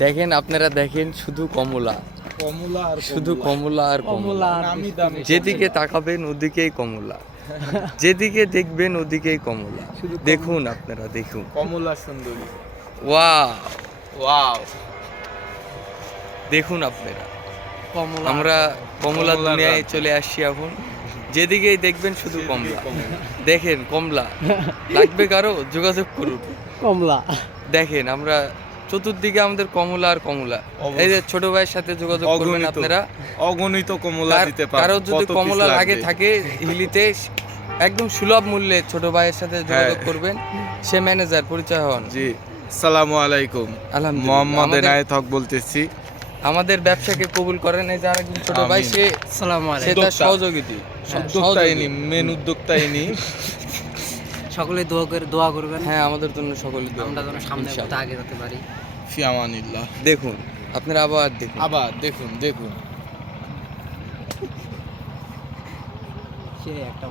দেখেন আপনারা দেখেন শুধু কমলা, কমলা আর শুধু কমলা আর কমলা। নামি দামি যেদিকে তাকাবেন ওদিকেই কমলা, যেদিকে দেখবেন ওদিকেই কমলা। দেখুন আপনারা দেখুন, কমলা সুন্দরী। ওয়াও, ওয়াও, দেখুন আপনারা কমলা আমরা কমলা কমলার দুনিয়ায় রাজ্য। চলে আসছি এখন। যেদিকেই দেখবেন শুধু সেদিকেই কমলা। কমলা। দেখেন কমলা লাগবে কারো যোগাযোগ করুন। কমলা দেখেন আমরা চতুর্দিকে আমাদের কমলা আর কমলা। এই যে ছোট ভাইয়ের সাথে যোগাযোগ করবেন অগণিত আপনারা। অগণিত কমলা দিতে পারবো। কারো যদি কত piece কমলা লাগে লাগবে? থাকে হিলিতে একদম সুলভ মূল্যে ছোট ভাইয়ের সাথে যোগাযোগ হ্যাঁ। করবেন। সে ম্যানেজার, পরিচয় হন। জি, আসসালামু আলাইকুম। আলহামদুলিল্লাহ। মোহাম্মদ আমাদের- এনায়েত হক বলতেছি। আমাদের ব্যবসাকে কবুল করেন। এই যে আরেকজন ছোট ভাই, আমিন। সে আসসালামু সে আলাইকুম। তার উদ্যোক্তা। সহযোগিতা উদ্যোক্তা ইনি, মেন উদ্যোক্তা ইনি। সকলে দোয়া করবেন, হ্যাঁ, আমাদের জন্য সকলে দোয়া আমরা যেন করবেন, সামনে ইনশাআল্লাহ। আগে যেতে পারি। ফি আমানিল্লাহ। দেখুন আপনারা আবার দেখুন। আবার দেখুন দেখুন। সে একটা